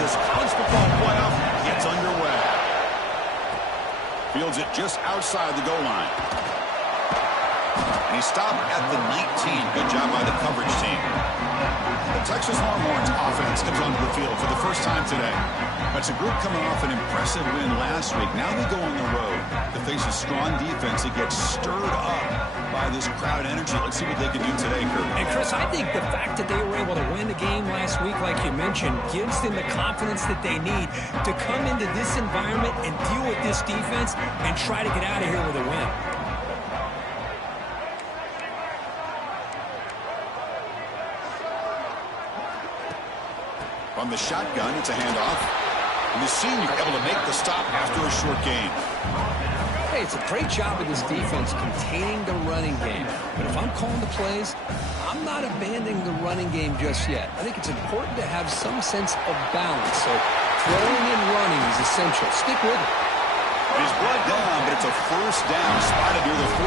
this college football playoff gets underway. Fields it just outside the goal line. And he stopped at the 19. Good job by the coverage team. The Texas Longhorns offense comes onto the field for the first time today. That's a group coming off an impressive win last week. Now they go on the road to face a strong defense that gets stirred up by this crowd energy. Let's see what they can do today, Kurt. And Chris, I think the fact that they were able to win the game last week, like you mentioned, gives them the confidence that they need to come into this environment and deal with this defense and try to get out of here with a win. On the shotgun, it's a handoff. And the senior able to make the stop after a short gain. Hey, it's a great job of this defense containing the running game. But if I'm calling the plays, I'm not abandoning the running game just yet. I think it's important to have some sense of balance. So throwing and running is essential. Stick with it. He's brought down, but it's a first down spotted near the 41.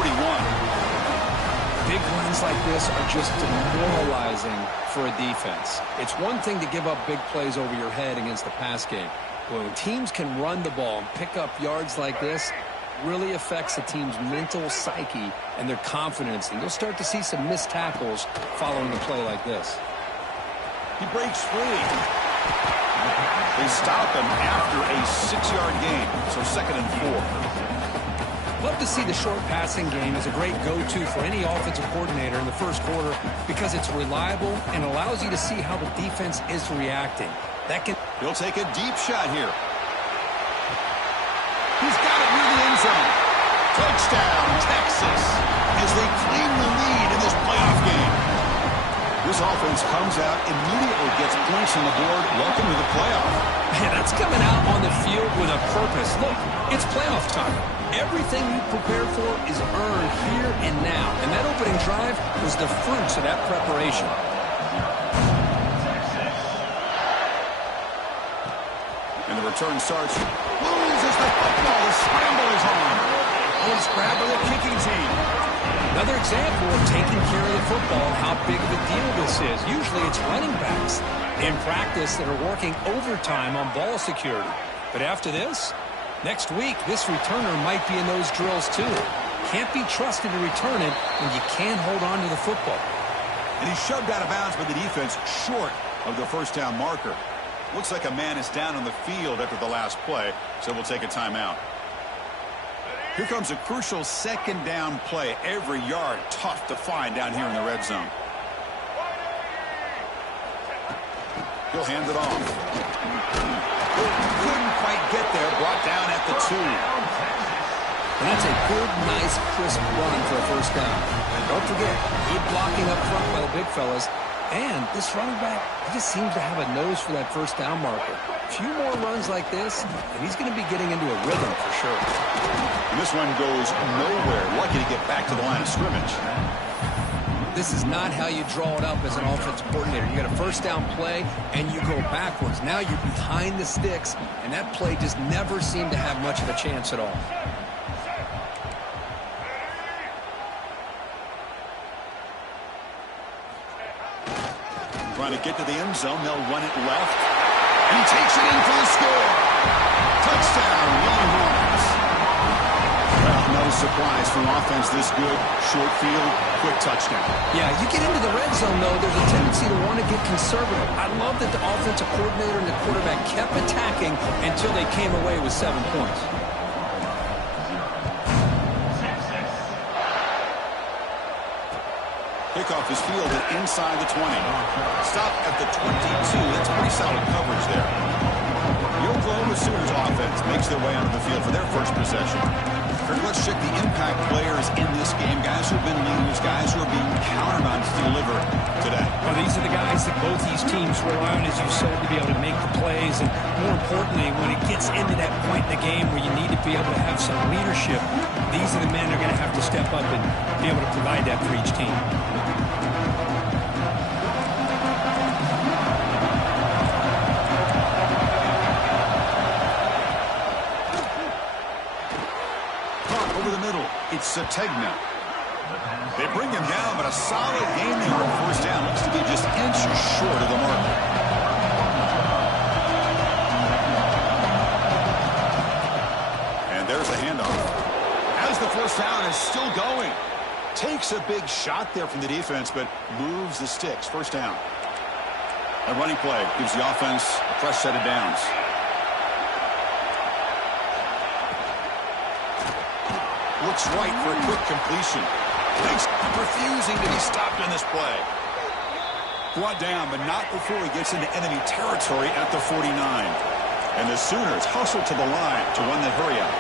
Big runs like this are just demoralizing for a defense. It's one thing to give up big plays over your head against the pass game. But when teams can run the ball and pick up yards like this, really affects the team's mental psyche and their confidence. And you'll start to see some missed tackles following a play like this. He breaks free. They stop him after a 6-yard gain. So 2nd and 4. Love to see the short passing game as a great go-to for any offensive coordinator in the first quarter because it's reliable and allows you to see how the defense is reacting. He'll take a deep shot here. He's got it near the end zone. Touchdown, Texas, as they claim the lead in this playoff game. This offense comes out, immediately gets points on the board. Welcome to the playoff. Man, that's coming out on the field with a purpose. Look, it's playoff time. Everything you prepared for is earned here and now. And that opening drive was the fruits of that preparation. And the return starts. Loses the football. The scramble is on. And it's grabbed by the kicking team. Another example of taking care of the football and how big of a deal this is. Usually it's running backs in practice that are working overtime on ball security. But after this, next week, this returner might be in those drills too. Can't be trusted to return it when you can't hold on to the football. And he's shoved out of bounds by the defense short of the first down marker. Looks like a man is down on the field after the last play, so we'll take a timeout. Here comes a crucial 2nd down play. Every yard tough to find down here in the red zone. He'll hand it off. Couldn't quite get there. Brought down at the 2. And that's a good, nice, crisp run for a first down. And don't forget, good blocking up front by the big fellas. And this running back, he just seems to have a nose for that first down marker. A few more runs like this, and he's going to be getting into a rhythm for sure. And this one goes nowhere. Lucky to get back to the line of scrimmage. This is not how you draw it up as an offensive coordinator. You got a first down play, and you go backwards. Now you're behind the sticks, and that play just never seemed to have much of a chance at all. Trying to get to the end zone. They'll run it left. And he takes it in for the score. Touchdown, Longhorns. Well, no surprise for an offense this good. Short field, quick touchdown. Yeah, you get into the red zone, though, there's a tendency to want to get conservative. I love that the offensive coordinator and the quarterback kept attacking until they came away with 7 points. Kickoff is fielded inside the 20. Stop at the 22. That's pretty solid coverage there. The Oklahoma Sooners offense makes their way onto the field for their first possession. Kurt, let's check the impact players in this game. Guys who have been leaders, guys who are being counted on to deliver today. Well, these are the guys that both these teams rely on, as you said, to be able to make the plays. And more importantly, when it gets into that point in the game where you need to be able to have some leadership, these are the men that are going to have to step up and be able to provide that for each team. It's Sategna. They bring him down, but a solid game there on first down. Looks to be just inches short of the mark. First down is still going. Takes a big shot there from the defense, but moves the sticks. First down. A running play gives the offense a fresh set of downs. Looks right for a quick completion. Thanks, refusing to be stopped on this play. Brought down, but not before he gets into enemy territory at the 49. And the Sooners hustle to the line to run the hurry up.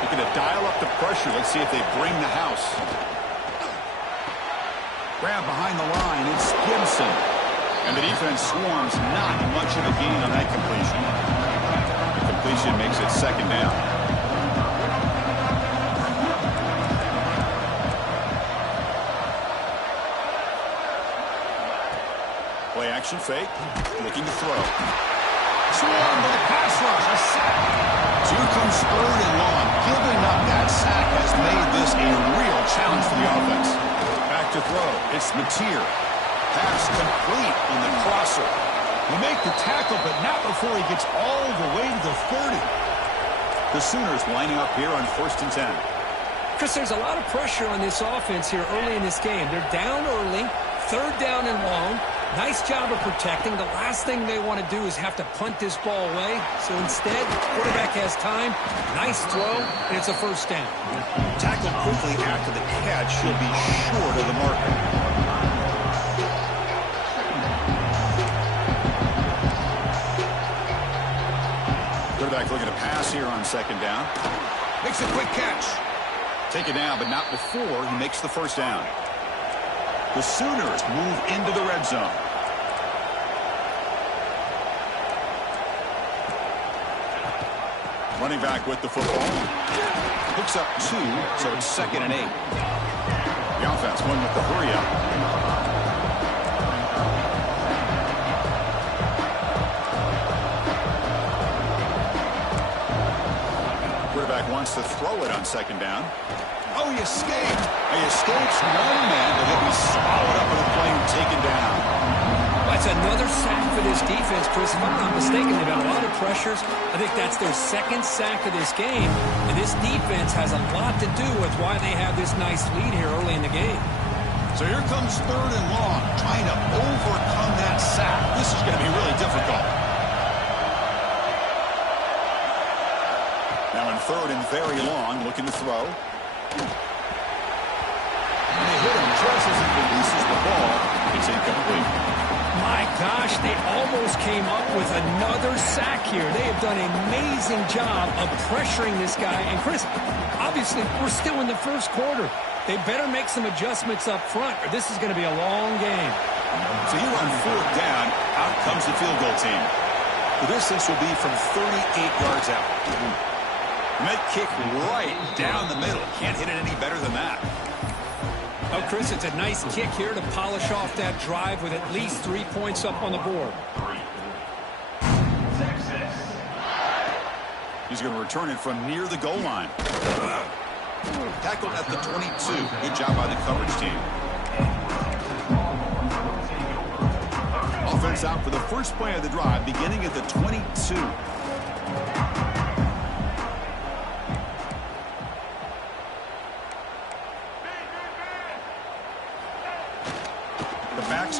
They're going to dial up the pressure. Let's see if they bring the house. Grab behind the line. It's Gibson. And the defense swarms. Not much of a gain on that completion. The completion makes it second down. Play action fake. Looking to throw. Swarm with a pass rush. A sack. So here comes 3rd and long. Giving up that sack has made this a real challenge for the offense. Back to throw. It's Mateer. Pass complete on the crosser. We make the tackle, but not before he gets all the way to the 30. The Sooners lining up here on 1st and 10. Chris, there's a lot of pressure on this offense here early in this game. They're down early, 3rd down and long. Nice job of protecting. The last thing they want to do is have to punt this ball away. So instead, quarterback has time. Nice throw, and it's a first down. Tackled quickly after the catch. He'll be short of the marker. Quarterback looking to pass here on 2nd down. Makes a quick catch. Take it down, but not before he makes the first down. The Sooners move into the red zone. Running back with the football. Picks up 2, so it's 2nd and 8. The offense won with the hurry up. Quarterback wants to throw it on 2nd down. Oh, he escaped. He escapes one man, but he'll be swallowed up with a play and taken down. That's another sack for this defense, Chris. If I'm not mistaken, they've got a lot of pressures. I think that's their 2nd sack of this game. And this defense has a lot to do with why they have this nice lead here early in the game. So here comes 3rd and long, trying to overcome that sack. This is going to be really difficult. Now in 3rd and very long, looking to throw. And they hit him just as he releases the ball. It's incomplete. My gosh, they almost came up with another sack here. They have done an amazing job of pressuring this guy. And Chris, obviously, we're still in the 1st quarter. They better make some adjustments up front, or this is going to be a long game. So here on 4th down, out comes the field goal team. The distance will be from 38 yards out. Mid kick right down the middle. Can't hit it any better than that. Oh, Chris, it's a nice kick here to polish off that drive with at least 3 points up on the board. He's going to return it from near the goal line. Tackled at the 22. Good job by the coverage team. Offense out for the first play of the drive, beginning at the 22.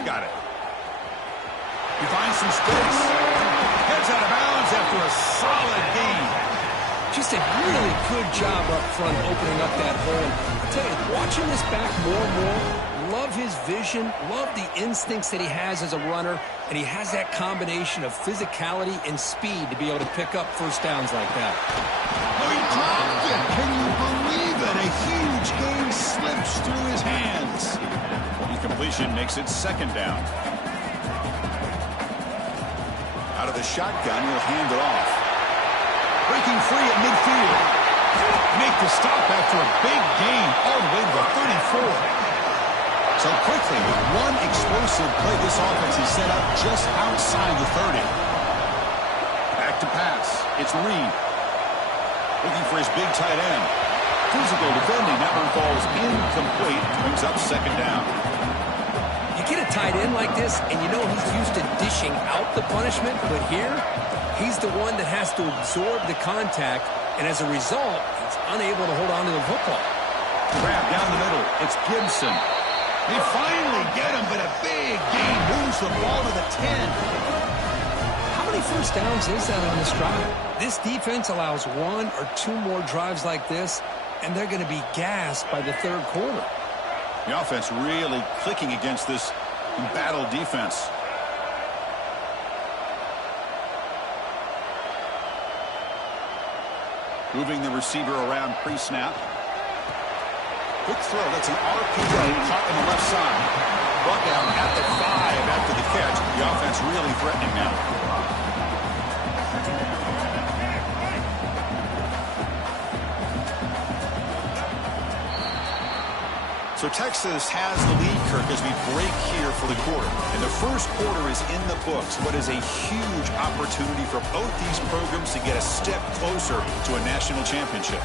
Got it. He finds some space. Heads out of bounds after a solid gain. Just a really good job up front opening up that hole. I tell you, watching this back more and more, love his vision, love the instincts that he has as a runner, and he has that combination of physicality and speed to be able to pick up first downs like that. Oh, he dropped it. Can you believe it? A huge gain slips through his hands. Completion makes it 2nd down. Out of the shotgun, he'll hand it off. Breaking free at midfield. Make the stop after a big gain all the way to the 34. So quickly, with one explosive play, this offense is set up just outside the 30. Back to pass. It's Reed. Looking for his big tight end. Physical defending. That one falls incomplete. Brings up 2nd down. You get a tight end like this, and you know he's used to dishing out the punishment, but here, he's the one that has to absorb the contact and as a result, he's unable to hold on to the football. Grab down the middle. It's Gibson. They finally get him, but a big gain moves the ball to the 10. How many first downs is that on this drive? This defense allows 1 or 2 more drives like this, and they're going to be gassed by the third quarter. The offense really clicking against this embattled defense. Moving the receiver around pre-snap. Quick throw. That's an RPO caught on the left side. Brought down at the 5 after the catch. The offense really threatening now. So Texas has the lead, Kirk, as we break here for the quarter. And the first quarter is in the books. What is a huge opportunity for both these programs to get a step closer to a national championship.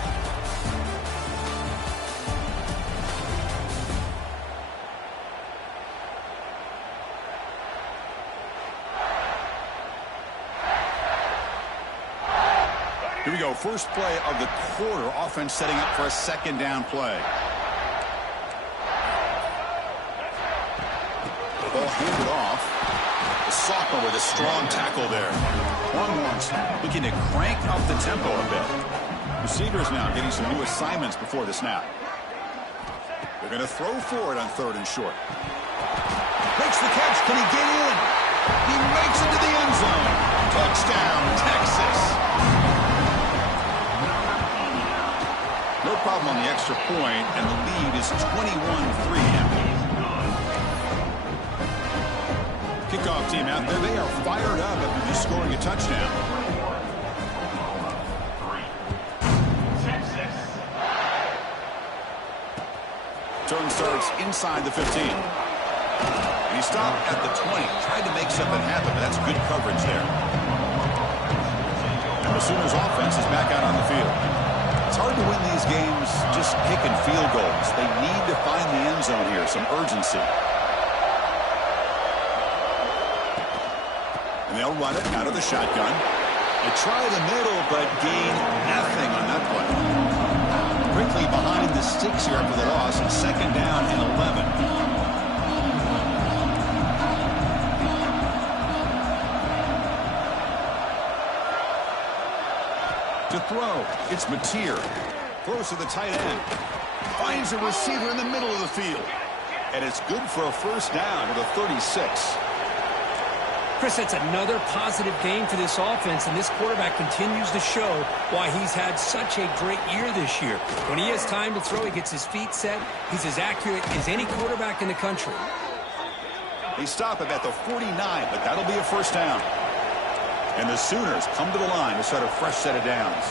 Here we go. First play of the quarter. Offense setting up for a second down play. Ball handed off. The sophomore with a strong tackle there. Longhorns looking to crank up the tempo a bit. Receivers now getting some new assignments before the snap. They're going to throw for it on 3rd and short. Makes the catch. Can he get in? He makes it to the end zone. Touchdown, Texas. No problem on the extra point, and the lead is 21-3 now. Kickoff team out there. They are fired up after just scoring a touchdown. Turn starts inside the 15. And he stopped at the 20. Tried to make something happen, but that's good coverage there. And the Sooners offense is back out on the field. It's hard to win these games just kicking field goals. They need to find the end zone here, some urgency. And they'll run it out of the shotgun. They try the middle, but gain nothing on that play. Quickly behind the sticks here after the loss, and 2nd down and 11. To throw, it's Mateer. Throws to the tight end. Finds a receiver in the middle of the field. And it's good for a first down to the 36. Chris, that's another positive game for this offense, and this quarterback continues to show why he's had such a great year this year. When he has time to throw, he gets his feet set. He's as accurate as any quarterback in the country. They stop him at the 49, but that'll be a first down. And the Sooners come to the line to start a fresh set of downs.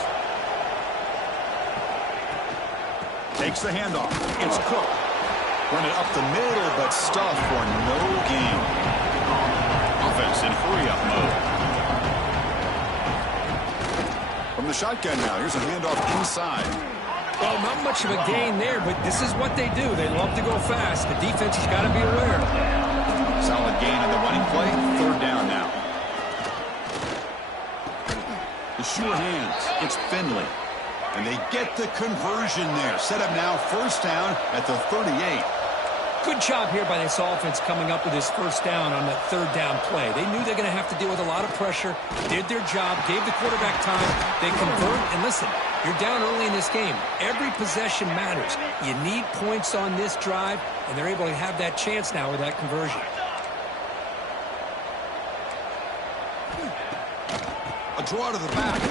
Takes the handoff. It's Cook. Run it up the middle, but stuffed for no gain. Offense in hurry-up mode. From the shotgun now, here's a handoff inside. Well, not much of a gain there, but this is what they do. They love to go fast. The defense has got to be aware. Solid gain on the running play. 3rd down now. The sure hands. It's Finley. And they get the conversion there. Set up now, first down at the 38. Good job here by this offense coming up with this first down on that 3rd down play. They knew they're going to have to deal with a lot of pressure, did their job, gave the quarterback time. They convert, and listen, you're down early in this game. Every possession matters. You need points on this drive, and they're able to have that chance now with that conversion. A draw to the back.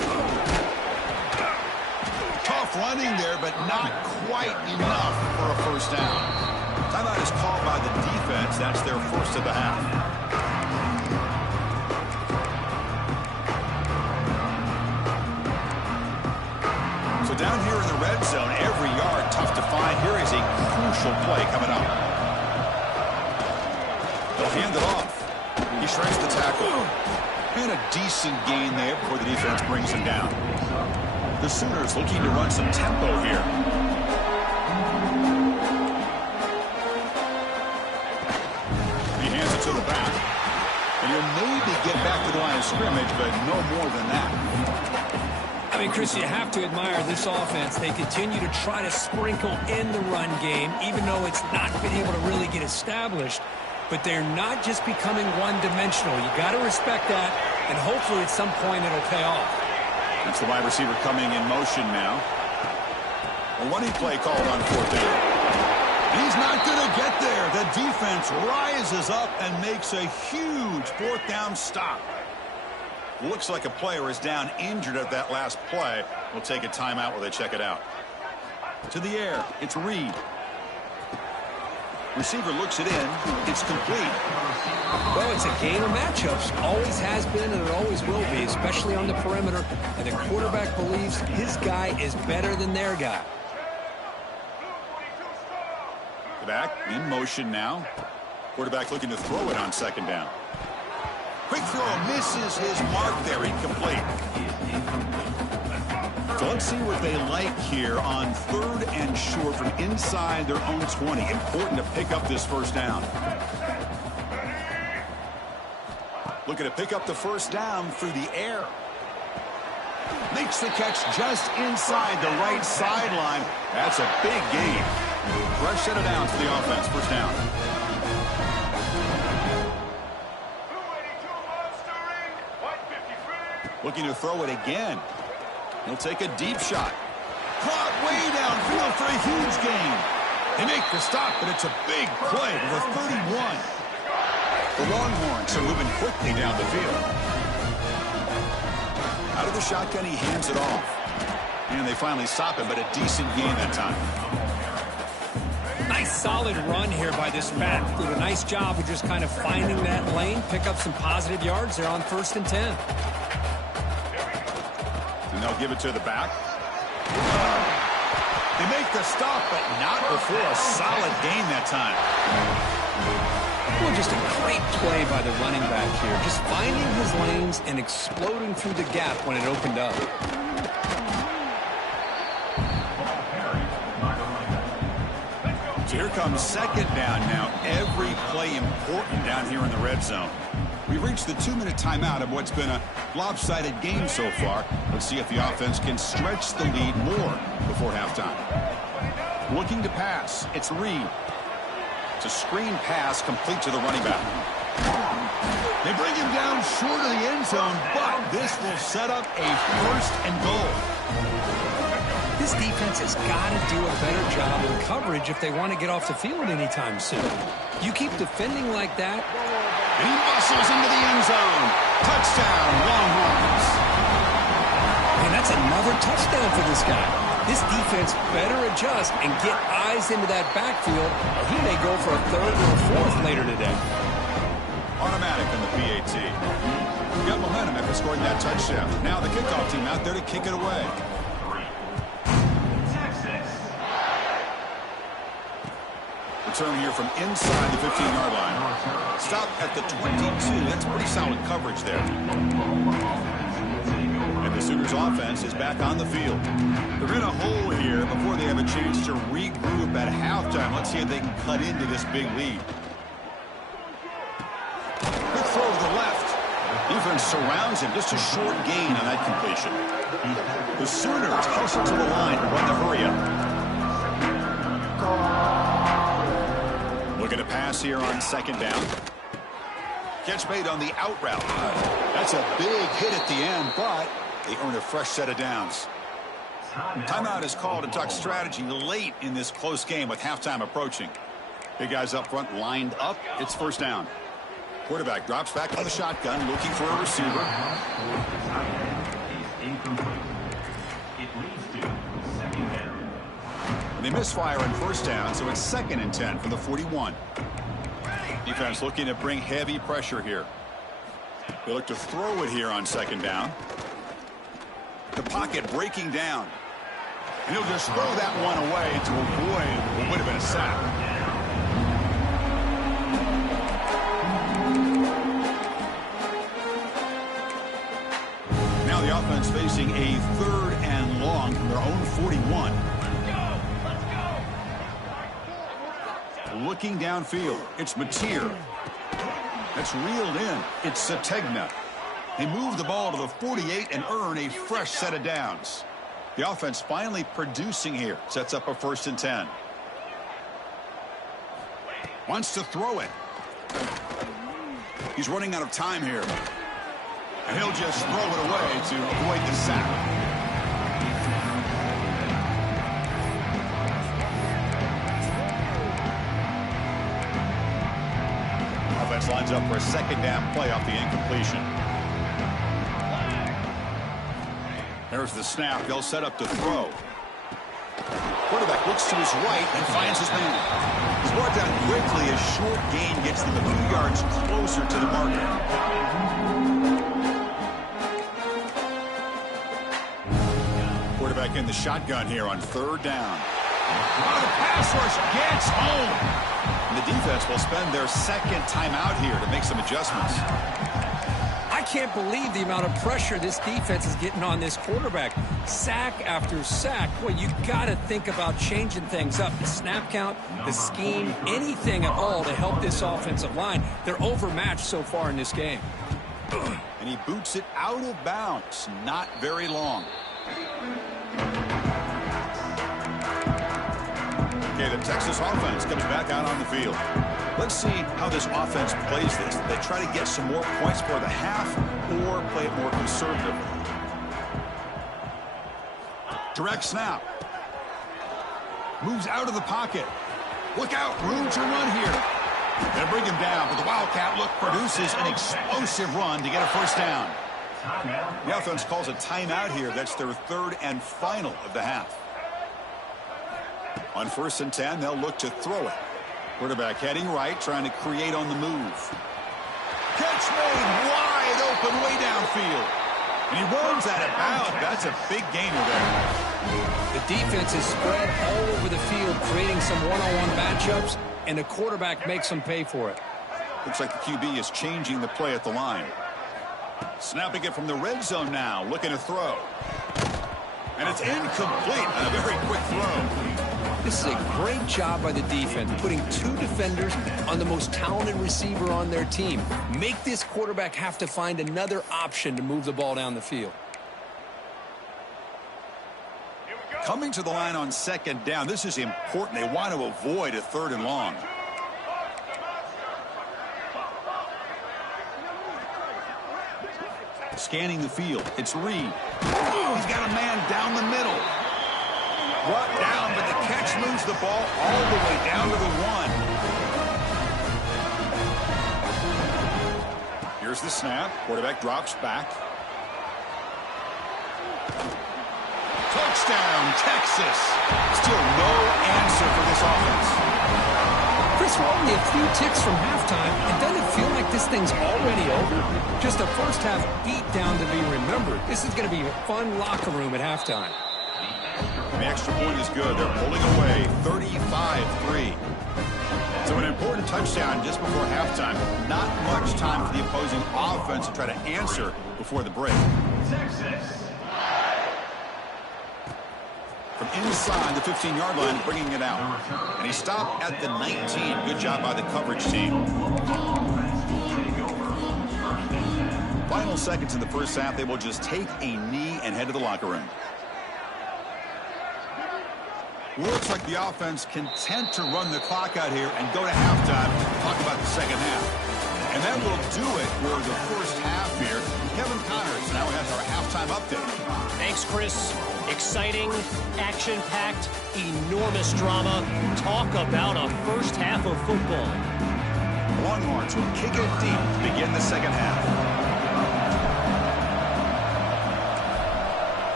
Tough running there, but not quite enough for a first down. Timeout is called by the defense. That's their first of the half. So down here in the red zone, every yard tough to find. Here is a crucial play coming up. They'll hand it off. He shrinks the tackle. And a decent gain there before the defense brings him down. The Sooners looking to run some tempo here. To the back. And he'll maybe get back to the line of scrimmage, but no more than that. I mean, Chris, you have to admire this offense. They continue to try to sprinkle in the run game, even though it's not been able to really get established. But they're not just becoming one-dimensional. You got to respect that, and hopefully at some point it'll pay off. That's the wide receiver coming in motion now. A running play called on 4th down. He's not going to get there. The defense rises up and makes a huge 4th down stop. Looks like a player is down injured at that last play. We'll take a timeout while they check it out. To the air. It's Reed. Receiver looks it in. It's complete. Well, it's a game of matchups. Always has been and it always will be, especially on the perimeter. And the quarterback believes his guy is better than their guy. Back in motion now. Quarterback looking to throw it on 2nd down. Quick throw misses his mark there. Incomplete. So let's see what they like here on 3rd and short from inside their own 20. Important to pick up this 1st down. Looking to pick up the 1st down through the air. Makes the catch just inside the right sideline. That's a big gain. Fresh set of downs to the offense. 1st down. Looking to throw it again. He'll take a deep shot. Caught way downfield for a huge gain. They make the stop, but it's a big play to the 31. The Longhorns are moving quickly down the field. Out of the shotgun, he hands it off. And they finally stop him, but a decent gain that time. Nice solid run here by this back. Did a nice job of just kind of finding that lane, pick up some positive yards there on 1st and 10. And they'll give it to the back. They make the stop, but not before a solid gain that time. Well, just a great play by the running back here. Just finding his lanes and exploding through the gap when it opened up. So here comes 2nd down now. Every play important down here in the red zone. We've reached the 2-minute timeout of what's been a lopsided game so far. Let's see if the offense can stretch the lead more before halftime. Looking to pass. It's Reed. It's a screen pass complete to the running back. They bring him down short of the end zone, but this will set up a 1st and goal. This defense has got to do a better job in coverage if they want to get off the field anytime soon. You keep defending like that. And he bustles into the end zone. Touchdown, Longhorns. And that's another touchdown for this guy. This defense better adjust and get eyes into that backfield, or he may go for a 3rd or a 4th later today. Automatic in the PAT. Got momentum after scoring that touchdown. Now the kickoff team out there to kick it away. Return here from inside the 15-yard line. Stop at the 22. That's pretty solid coverage there. And the Sooners offense is back on the field. They're in a hole here before they have a chance to regroup at halftime. Let's see if they can cut into this big lead. Quick throw to the left. Defense surrounds him. Just a short gain on that completion. The Sooners hustle to the line to run the hurry up. Looking to pass here on 2nd down. Catch made on the out route. That's a big hit at the end, but they earn a fresh set of downs. Timeout is called. A Duck strategy late in this close game with halftime approaching. Big guys up front lined up. It's 1st down. Quarterback drops back to the shotgun, looking for a receiver. They misfire on 1st down, so it's 2nd and 10 for the 41. Defense looking to bring heavy pressure here. They look to throw it here on 2nd down. The pocket breaking down. And he'll just throw that one away to avoid what would have been a sack. Now the offense facing a 3rd and long from their own 41. Looking downfield, it's Mateer. That's reeled in. It's Sategna. They move the ball to the 48 and earn a fresh set of downs. The offense finally producing here. Sets up a 1st and 10. Wants to throw it. He's running out of time here. And he'll just throw it away to avoid the sack. Offense lines up for a 2nd down play off the incompletion. There's the snap. They'll set up to throw. Quarterback looks to his right and finds his man. He's brought down quickly as short gain gets them a few yards closer to the marker. Quarterback in the shotgun here on 3rd down. The pass rush gets home. And the defense will spend their 2nd timeout here to make some adjustments. I can't believe the amount of pressure this defense is getting on this quarterback. Sack after sack. Boy, you got to think about changing things up. The snap count, the scheme, anything at all to help this offensive line. They're overmatched so far in this game. And he boots it out of bounds. Not very long. Okay, the Texas offense comes back out on the field. Let's see how this offense plays this. They try to get some more points for the half or play it more conservatively. Direct snap. Moves out of the pocket. Look out, room to run here. Gonna bring him down, but the Wildcat look produces an explosive run to get a 1st down. The offense calls a timeout here. That's their 3rd and final of the half. On 1st and 10, they'll look to throw it. Quarterback heading right, trying to create on the move. Catch made wide open way downfield. And he runs out of bounds. That's a big gainer there. The defense is spread all over the field, creating some one-on-one matchups, and the quarterback makes them pay for it. Looks like the QB is changing the play at the line. Snapping it from the red zone now, looking to throw. And it's incomplete on a very quick throw. This is a great job by the defense, putting 2 defenders on the most talented receiver on their team. Make this quarterback have to find another option to move the ball down the field. Coming to the line on 2nd down, this is important. They want to avoid a 3rd and long. Scanning the field, it's Reed. He's got a man down the middle. Brought down, but the catch moves the ball all the way down to the 1. Here's the snap. Quarterback drops back. Touchdown, Texas. Still no answer for this offense. Chris, we're only a few ticks from halftime, and doesn't it feel like this thing's already over? Just a first-half beatdown to be remembered. This is going to be a fun locker room at halftime. The extra point is good. They're pulling away 35-3. So an important touchdown just before halftime. Not much time for the opposing offense to try to answer before the break. From inside the 15-yard line, bringing it out. And he stopped at the 19. Good job by the coverage team. Final seconds in the 1st half. They will just take a knee and head to the locker room. Looks like the offense content to run the clock out here and go to halftime to talk about the 2nd half. And that will do it for the 1st half here. Kevin Connors now has our halftime update. Thanks, Chris. Exciting, action-packed, enormous drama. Talk about a 1st half of football. Longhorns will kick it deep to begin the 2nd half.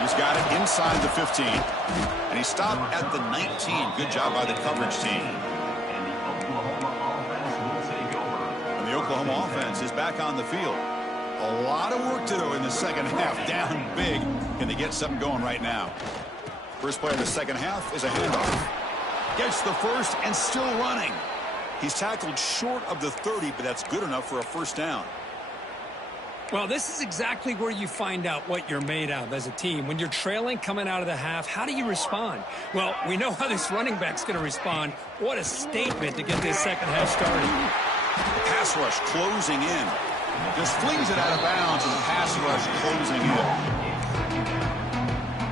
He's got it inside the 15. And he stopped at the 19. Good job by the coverage team. And the Oklahoma offense is back on the field. A lot of work to do in the 2nd half. Down big. Can they get something going right now? First play of the 2nd half is a handoff. Gets the first and still running. He's tackled short of the 30, but that's good enough for a 1st down. Well, this is exactly where you find out what you're made of as a team. When you're trailing coming out of the half, how do you respond? Well, we know how this running back's going to respond. What a statement to get this second half started. Pass rush closing in. Just flings it out of bounds, and the pass rush closing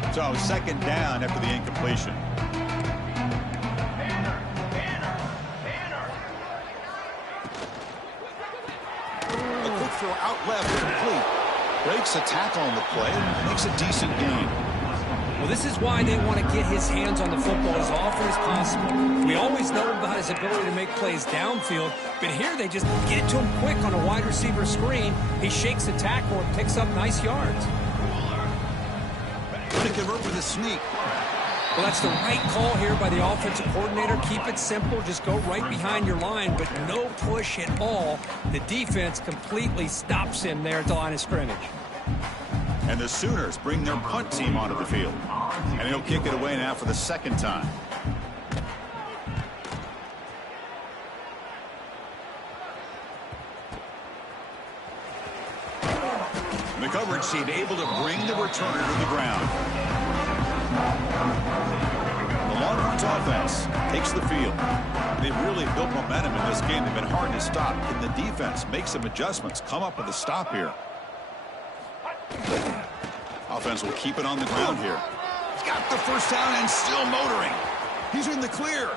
in. So second down after the incompletion. Throw out left, complete. Breaks a tackle on the play and makes a decent gain. Well, this is why they want to get his hands on the football as often as possible. We always know about his ability to make plays downfield, but here they just get it to him quick on a wide receiver screen. He shakes the tackle and picks up nice yards. Going to convert with a sneak. Well, that's the right call here by the offensive coordinator. Keep it simple. Just go right behind your line, but no push at all. The defense completely stops him there at the line of scrimmage. And the Sooners bring their punt team onto the field. And he'll kick it away now for the second time. The coverage team able to bring the returner to the ground. The Longhorns offense takes the field. They've really built momentum in this game. They've been hard to stop. Can the defense make some adjustments, come up with a stop here? Offense will keep it on the ground here. He's got the first down and still motoring. He's in the clear.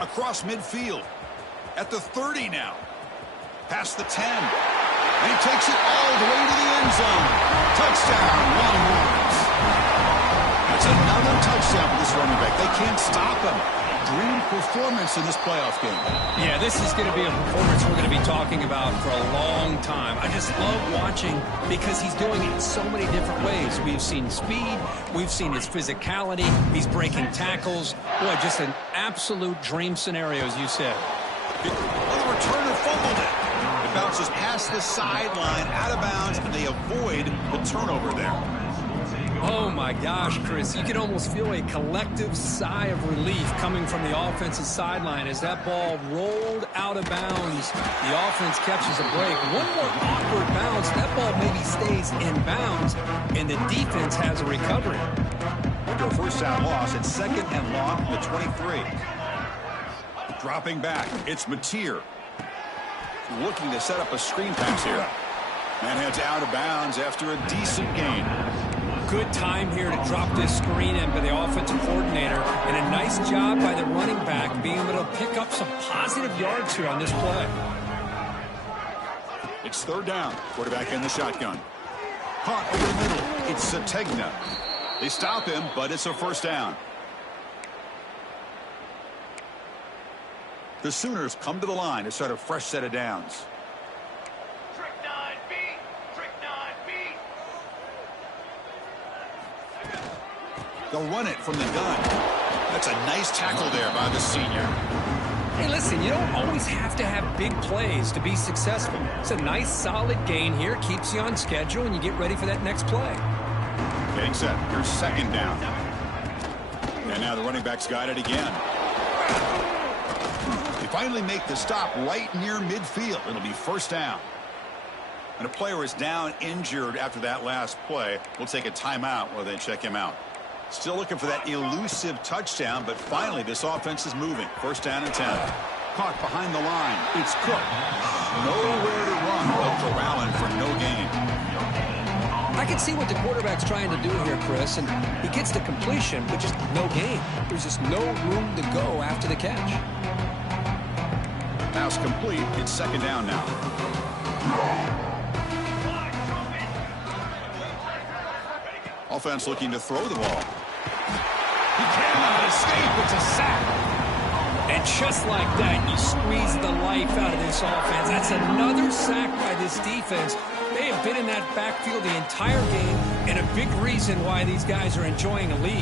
Across midfield. At the 30 now. Past the 10. And he takes it all the way to the end zone. Touchdown, Longhorns. That's another touchdown for this running back. They can't stop him. Dream performance in this playoff game. Yeah, this is going to be a performance we're going to be talking about for a long time. I just love watching because he's doing it in so many different ways. We've seen speed. We've seen his physicality. He's breaking tackles. Boy, just an absolute dream scenario, as you said. Well, the returner fumbled it. It bounces past the sideline, out of bounds, and they avoid the turnover there. Oh, my gosh, Chris. You can almost feel a collective sigh of relief coming from the offensive sideline as that ball rolled out of bounds. The offense catches a break. One more awkward bounce. That ball maybe stays in bounds, and the defense has a recovery. After a first down loss, it's second and long from the 23. Dropping back, it's Mateer. Looking to set up a screen pass here. And heads out of bounds after a decent gain. Good time here to drop this screen in by the offensive coordinator, and a nice job by the running back being able to pick up some positive yards here on this play. It's third down. Quarterback in the shotgun. Caught over the middle. It's Sategna. They stop him, but it's a first down. The Sooners come to the line to start a fresh set of downs. They'll run it from the gun. That's a nice tackle there by the senior. Hey, listen, you don't always have to have big plays to be successful. It's a nice, solid gain here. Keeps you on schedule, and you get ready for that next play. Getting set. Here's second down. And now the running back's got it again. They finally make the stop right near midfield. It'll be first down. And a player is down injured after that last play. We'll take a timeout while they check him out. Still looking for that elusive touchdown, but finally this offense is moving. First down and 10. Caught behind the line. It's Cook. Nowhere to run, but corralling for no gain. I can see what the quarterback's trying to do here, Chris, and he gets the completion, but just no gain. There's just no room to go after the catch. Pass complete. It's second down now. Offense looking to throw the ball. He cannot escape. It's a sack. And just like that, you squeeze the life out of this offense. That's another sack by this defense. They have been in that backfield the entire game, and a big reason why these guys are enjoying a lead.